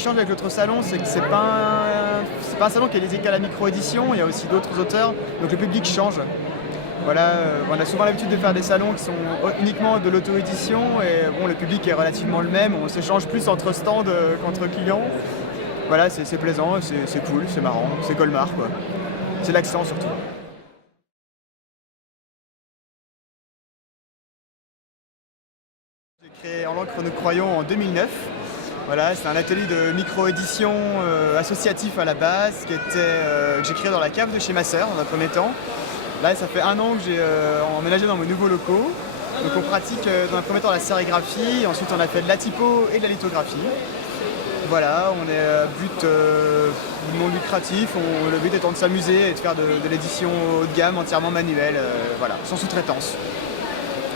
change avec l'autre salon, c'est que c'est pas un salon qui est dédié qu'à la micro-édition, il y a aussi d'autres auteurs, donc le public change. Voilà, on a souvent l'habitude de faire des salons qui sont uniquement de l'auto-édition et bon, le public est relativement le même, on s'échange plus entre stands qu'entre clients. Voilà, c'est plaisant, c'est cool, c'est marrant, c'est Colmar quoi. C'est l'accent surtout. J'ai créé En l'encre nous croyons en 2009. Voilà, c'est un atelier de micro-édition associatif à la base que j'ai créé dans la cave de chez ma sœur dans un premier temps. Là, ça fait 1 an que j'ai emménagé dans mes nouveaux locaux. Donc on pratique dans un premier temps la sérigraphie, ensuite on a fait de la typo et de la lithographie. Voilà, on est à but non lucratif, le but étant de s'amuser et de faire de l'édition haut de gamme entièrement manuelle, voilà, sans sous-traitance.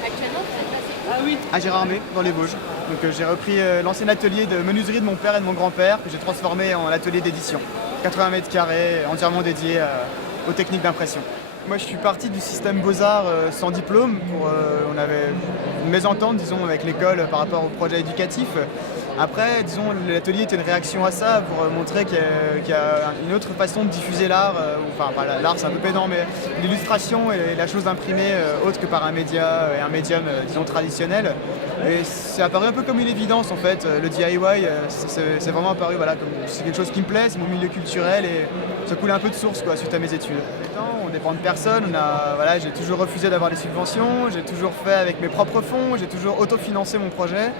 Actuellement, vous êtes basé où? À Gérardmer, dans les Vosges. Donc j'ai repris l'ancien atelier de menuiserie de mon père et de mon grand-père que j'ai transformé en atelier d'édition. 80 mètres carrés, entièrement dédié aux techniques d'impression. Moi je suis parti du système Beaux-Arts sans diplôme. On avait une mésentente disons, avec l'école par rapport au projet éducatif. Après, disons, l'atelier était une réaction à ça pour montrer qu'il y a une autre façon de diffuser l'art. Enfin, l'art c'est un peu pédant, mais l'illustration est la chose imprimée autre que par un média et un médium, disons, traditionnel. Et c'est apparu un peu comme une évidence en fait. Le DIY, c'est vraiment apparu, voilà, comme c'est quelque chose qui me plaît, c'est mon milieu culturel et ça coulait un peu de source quoi, suite à mes études. On dépend de personne, voilà, j'ai toujours refusé d'avoir des subventions, j'ai toujours fait avec mes propres fonds, j'ai toujours autofinancé mon projet.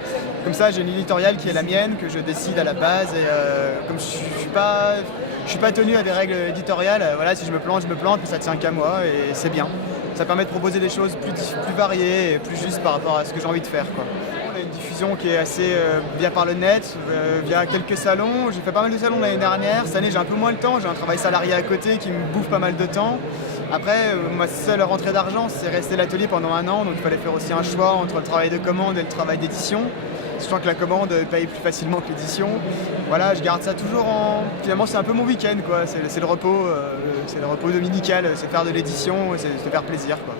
Comme ça, j'ai une éditoriale qui est la mienne, que je décide à la base et comme je suis pas tenu à des règles éditoriales, voilà, si je me plante, mais ça tient qu'à moi et c'est bien. Ça permet de proposer des choses plus variées et plus justes par rapport à ce que j'ai envie de faire, quoi. On a une diffusion qui est assez via par le net, via quelques salons. J'ai fait pas mal de salons l'année dernière. Cette année, j'ai un peu moins le temps. J'ai un travail salarié à côté qui me bouffe pas mal de temps. Après, ma seule rentrée d'argent, c'est rester à l'atelier pendant 1 an. Donc il fallait faire aussi un choix entre le travail de commande et le travail d'édition. Sachant que la commande paye plus facilement que l'édition. Voilà, je garde ça toujours en... Finalement, c'est un peu mon week-end, quoi. C'est le repos dominical, c'est faire de l'édition, c'est se faire plaisir, quoi.